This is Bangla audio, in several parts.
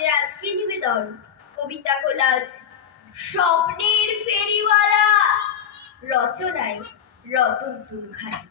আমাদের আজকে নিবেদন কবিতা কোলাজ স্বপ্নের ফেরিওয়ালা, রচনায় রতন তুলঘাটি।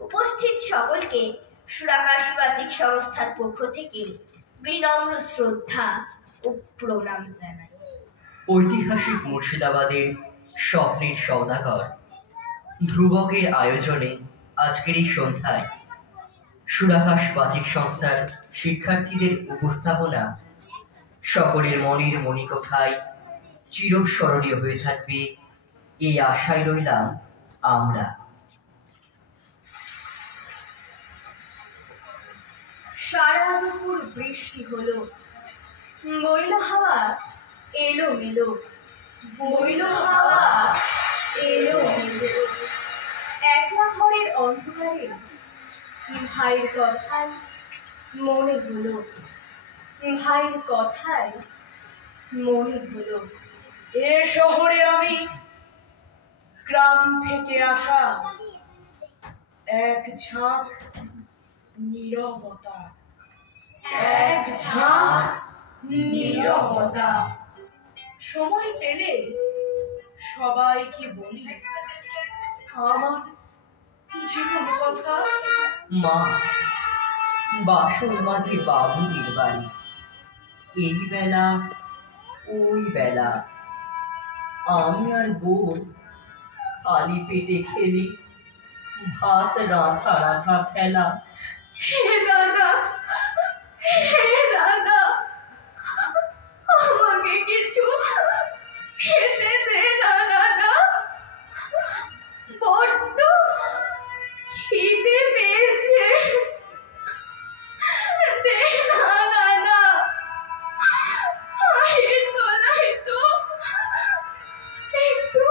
উপস্থিত সকলকে সুরাকাশ বাচিক সংস্থার পক্ষ থেকে বিনম্র শ্রদ্ধা ও প্রণাম জানাই। ঐতিহাসিক মুর্শিদাবাদের স্বপ্নের সওদাগর ধ্রুবকের আয়োজনে আজকের এই সন্ধ্যায় সুরাকাশ বাচিক সংস্থার শিক্ষার্থীদের উপস্থাপনা সকলের মনের মণিকোঠায় চিরস্মরণীয় হয়ে থাকবে, এই আশায় রইলাম আমরা। সারা দুপুর বৃষ্টি হলো, বইল হাওয়া এলো মেলো, বইল হাওয়া এলো মেলো। একলা ঘরের অন্ধকারে ভাইয়ের কথায় মনে হলো, ভাইয়ের কথায় মনে হলো। এ শহরে আমি গ্রাম থেকে আসা এক ঝাঁক নীরবতা, এক ঝাঁক নীরবতা। সময় পেলে সবাইকে বলি আমার জীবন কথা। মা, বাসন মাঝে বাবুদের বাড়ি, এই বেলা ওই বেলা আমি আর বোন খালি পেটে খেলি ভাত রাধা রাধা খেলা। হে দাদা, হে দাদা, আমাকে কিছু খেতে দে না দাদা, বড্ড খিদে পেয়েছে, দে না দাদা। পায়ের তলায় তো একটু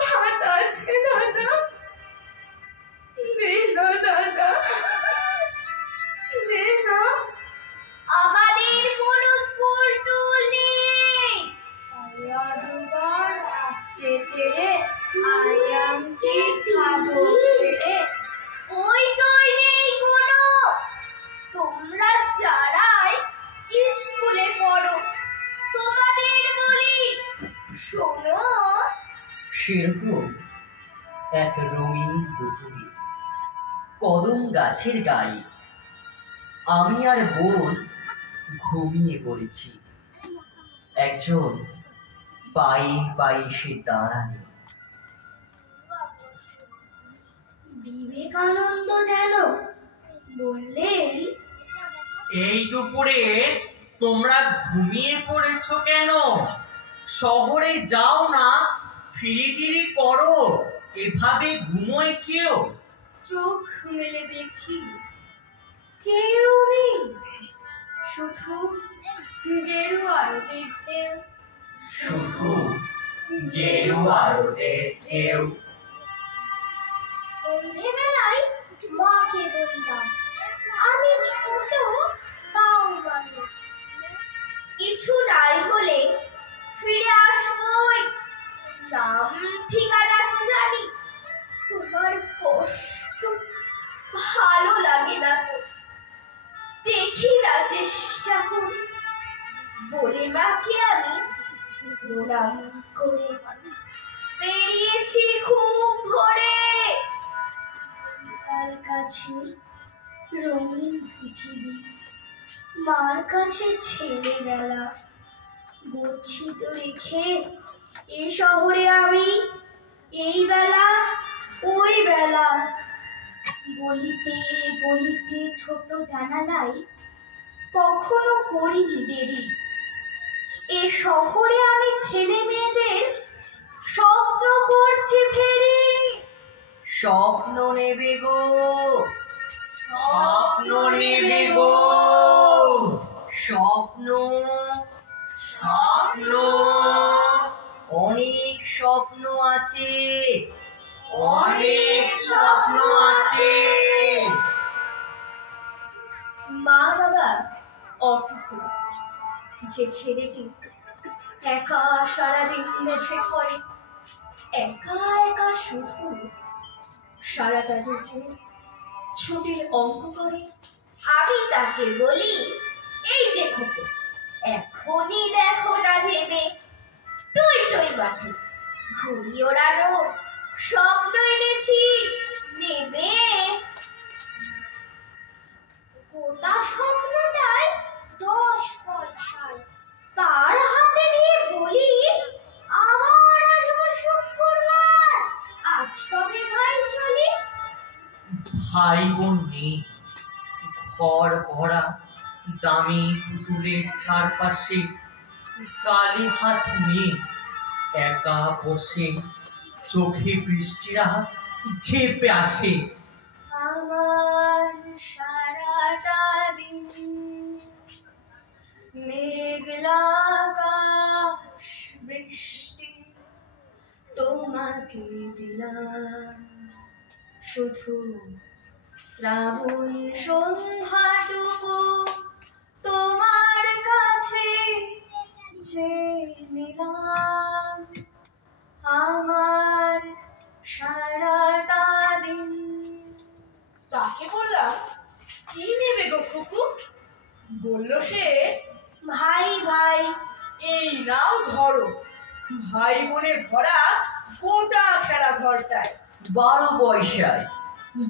ভাত আছে দাদা, দে না দাদা, দে না। আমাদের কোনো স্কুল টুল নেই, জাদুকর আসছে তেরে, আয়ামকে খাবো তেরে, ওই টই নেই কোনো। তোমরা যারাই স্কুলে পড়ো তোমাদের বলি শোনো। সেরকম এক রঙিন দুপুরে কদম গাছের গায়ে আমি আর বোন ঘুমিয়ে পড়েছি। একজন পায়ে পায়ে সে দাঁড়ানি। বিবেকানন্দ যেন বললেন, এই দুপুরে তোমরা ঘুমিয়ে পড়েছো কেন? শহরে যাও না, ফিরিটিরি করো, এভাবে ঘুমোয় কেউ? চোখ মেলে দেখি কেউ নেই, শুধু গেরুয়া রোদের ঢেউ, শুধু গেরুয়া রোদের ঢেউ। সন্ধেবেলায় মাকে বললাম আমি ছোট গাঁও বাড়ি, কিছু নাই হলে ফিরে আসবই, নাম ঠিকানা তো জানি, তোমার কষ্ট ভালো লাগে না তো, দেখি না চেষ্টা করি, বলে মাকে আমি প্রণাম করে বেরিয়েছি খুব ভোরে। তার কাছে রঙিন পৃথিবী, মার কাছে ছেলেবেলা, গচ্ছিত রেখে এই শহরে আমি এই বেলা ওই বেলা, গলিতে গলিতে ছোট জানালায় কখনো করিনি দেরি, এ শহরে আমি ছেলে মেয়েদের স্বপ্ন করছি ফেরি। স্বপ্ন নেবে গো, স্বপ্ন নেবে গো, স্বপ্ন স্বপ্ন, অনেক স্বপ্ন আছে, অনেক স্বপ্ন আছে। মা বাবা অফিসে, যে ছেলেটি একা সারাদিন বসে ঘরে, একা একা শুধু সারাটা দুপুর ছুটির অঙ্ক করে, আমি তাকে বলি এই যে খোকো তখনই দেখো না ভেবে টই টই মাঠে ঘুড়ি ওড়ানো স্বপ্ন এনেছি নেবে। গোটা স্বপ্নটাই 10 পয়সায় তার হাতে দিয়ে বলি আবার আসবো শুক্রবার, আজ তবে ভাই চলি। ভাই বোন নেই, ঘর ভরা দামি পুতুলের চারপাশে কালি হাত মেয়ে একা বসে চোখে বৃষ্টিরা ঝেপে আসে। আমার সারাটা দিন মেঘলা আকাশ বৃষ্টি তোমাকে দিলাম, শুধু শ্রাবণ সন্ধ্যাটুকু তোমার কাছে যে নিলাম। আমার সারাটা দিন। তাকে বললাম, কি নেবে গো খুকু? বলল সে, ভাই ভাই। এই নাও ধরো। ভাই বোনের ভরা গোটা খেলা ঘরটায় 12 পয়সায়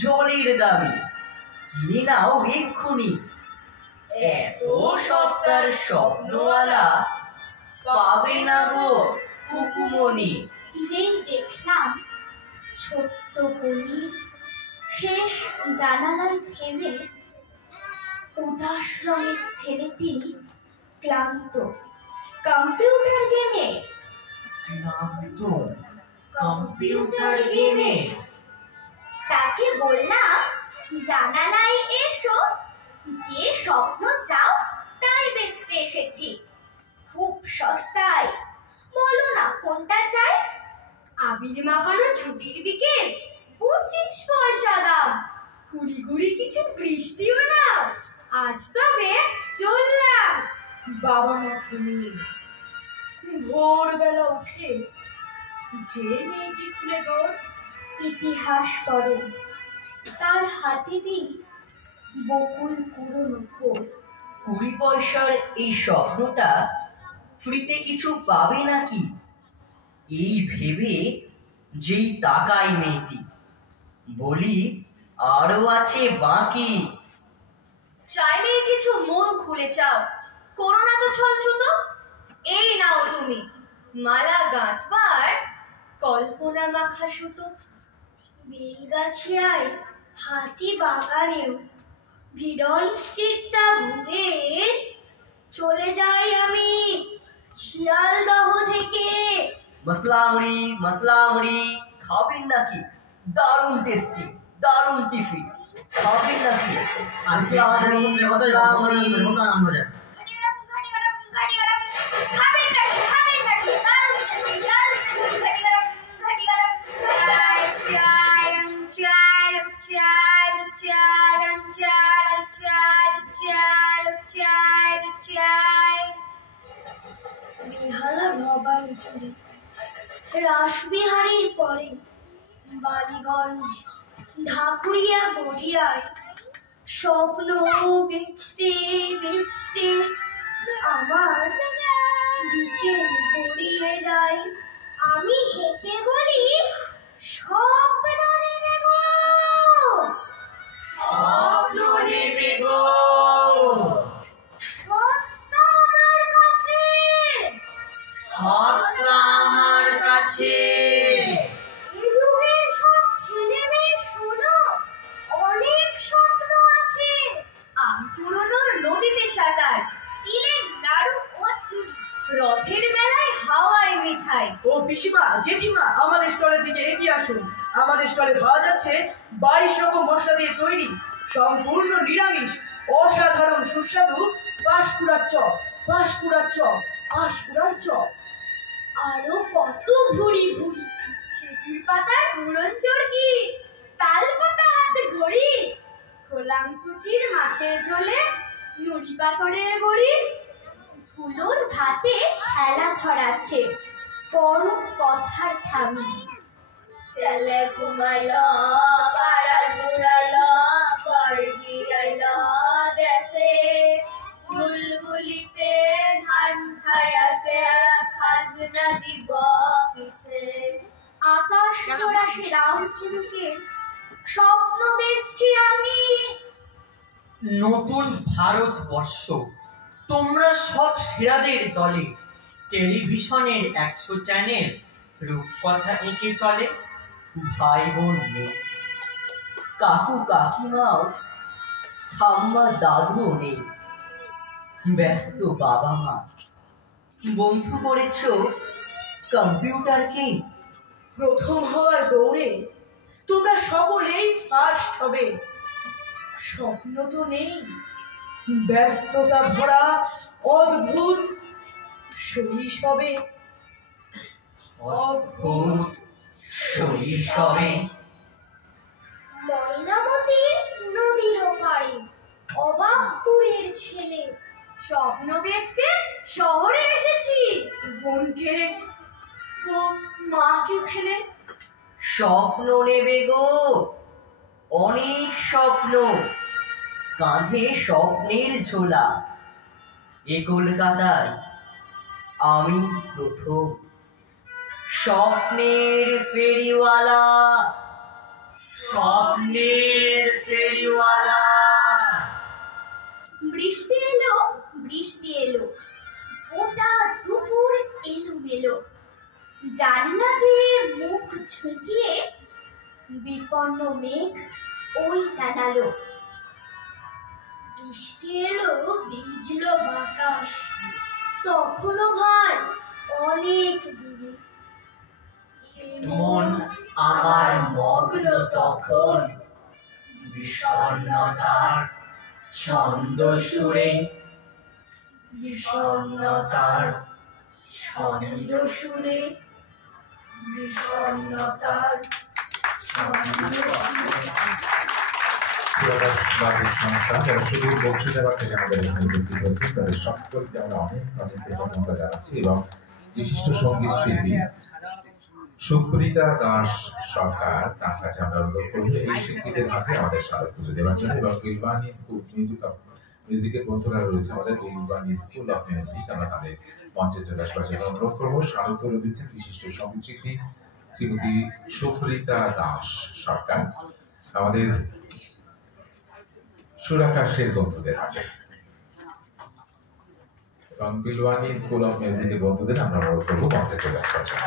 জলের দাবি, কিনে নাও এক্ষুনি। এত সস্তার স্বপ্নওয়ালা পাবে না গো কুকুমনি। যেই দেখলাম ছোট্ট গলির শেষ জানালায় থেমে উদাস রঙের ছেলেটি ক্লান্ত কম্পিউটার গেমে। ক্লান্ত কম্পিউটার গেমে। তাকে বললাম জানালায় এসো, যে স্বপ্ন চাও তাই বেচতে এসেছি, খুব সস্তায়, বলো না কোনটা চাই। আবির মাখানো ছুটির বিকেল 25 পয়সা দাম, কুড়ি কুড়ি কিছু বৃষ্টিও নাও, আজ তবে চললাম। বাবা মা ঘুমিয়ে ভোরবেলা উঠে যে মেয়েটি খুলে দৌড়, ইতিহাস পড়ে তার হাতে দিই বকুল পুরনো খোল। 20 পয়সার এই স্বপ্নটা ফ্রিতে কিছু পাবে নাকি, এই ভেবে যেই তাকাই মেয়েটি, বলি আরো আছে বাকি। চাইলেই কিছু মন খুলে চাও, করো না তো ছলছুতো। এই নাও তুমি মালা গাঁথবার কল্পনা মাখা সুতো। বেলগাছিয়ায় হাতি বাগানেও বিরল স্ট্রিটটা ঘুরে চলে যাই আমি শিয়ালদহ থেকে। মশলা মুড়ি খাবেন নাকি? দারুণ টেস্টি, দারুণ টিফিন, খাবেন নাকি? মশলা মুড়ি খাবেন নাকি দারুণ টেস্টি ঘাটি গরম চাই চাই চাই চাই চাই চাই চাই চাই চাই। বিহালা ভবানীপুরে রাসবিহারীর পরে বালিগঞ্জ ঢাকুরিয়া গড়িয়ায় স্বপ্ন বেচতে বেচতে আমার বিকেল গড়িয়ে যায়। আমি হেঁকে বলি স্বপ্ন নেবে গো, স্বপ্ন নেবে গো, সস্তা আমার কাছে, সস্তা আমার কাছে। এই যুগের সব ছেলে মেয়ে শোনো, অনেক স্বপ্ন আছে। পুরনোর নদীতে সাঁতার, তিলের নাড়ু ও চুড়ি, রথের বেলায় হাওয়ায় মিঠাই। ও পিসিমা, জেঠিমা, আমাদের স্টলের দিকে এগিয়ে আসুন। আমাদের স্টলে পাওয়া যাচ্ছে 22 রকম মশলা দিয়ে তৈরি সম্পূর্ণ নিরামিষ অসাধারণ সুস্বাদু পাঁশকুড়ার চপ, পাঁশকুড়ার চপ, পাঁশকুড়ার চপ। আরো কত ভুড়ি ভুড়ি খেজুর পাতার পুরন চরকি, তাল পাতা হাতে ঘড়ি, খোলাম কুচির মাছের ঝোলে নুড়ি পাথরের বড়ি, ধুলোর ভাতে খেলা ধরাচ্ছে পরম কথার থামি। ছেলে ঘুমাইলো পাড়া জুড়ালো বর্গি আইলো দেশে, বুলবুলিতে ধান হায়াসে খাজনা দিব কিসে। আকাশ চড়া সে রামধনুকের স্বপ্ন বেচছি আমি। নতুন ভারতবর্ষ, তোমরা সব সেরাদের দলে, টেলিভিশনের 100 চ্যানেল রূপকথা এঁকে চলে। ভাই বোন নেই, কাকু কাকিমাও, ঠাম্মা দাদুও নেই, ব্যস্ত বাবা মা। বন্ধু করেছ কম্পিউটারকেই। প্রথম হওয়ার দৌড়ে তোমরা সকলেই ফার্স্ট হবে। স্বপ্ন তো নেই, ব্যস্ততা ভরা অদ্ভুত শৈশবে। অদ্ভুত শৈশবে। ময়নামতির নদীর ওপারে অবাকপুরের ছেলে, স্বপ্ন বেচতে শহরে এসেছি। বোনকে ও মাকে ফেলে স্বপ্ন নেবে গো, অনেক স্বপ্ন, কাঁধে স্বপ্নের ঝোলা। এ কলকাতায় আমি প্রথম স্বপ্নের ফেরিওয়ালা। স্বপ্নের ফেরিওয়ালা। বৃষ্টি এলো, বৃষ্টি এলো, গোটা দুপুর এলোমেলো। জানলা দিয়ে মুখ ঝুঁকিয়ে বিপন্ন মেঘ ওই জানালো। বৃষ্টি এলো, ভিজলো বাতাস, তখনও ভাই অনেক দূরে। মন আমার মগ্ন তখন বিষণ্ণতার ছন্দ সুরে, বিষণ্ণতার ছন্দ সুরে, বিষণ্ণতার ছন্দ সুরে। সংস্থা যারা শুধু বক্তৃতাবার থেকে আমাদের এখানে উপস্থিত হয়েছে তাদের সকলকে আমরা অনেক অনেক ধন্যবাদ জানাচ্ছি এবং বিশিষ্ট সঙ্গীত শিল্পী সুপ্রিতা দাস সরকার, তার কাছে আমরা অনুরোধ করবো এই শিল্পীদের হাতে আমাদের স্মারক তুলে দেওয়ার জন্য। এবং বিলবানি স্কুল মিউজিকের বন্ধুরা রয়েছে আমাদের, বিলবানি স্কুল অফ মিউজিক, আমরা তাদের মঞ্চে চলে আসবার জন্য অনুরোধ করবো। স্মারক তুলে দিচ্ছেন বিশিষ্ট সঙ্গীত শিল্পী শ্রীমতী সুপ্রিতা দাস সরকার আমাদের সুরাকাশের বন্ধুদের হাতে। এবং বিলওয়ানি স্কুল অফ মিউজিকের বন্ধুদের আমরা অনুরোধ করবো মঞ্চে চলে আসবার জন্য।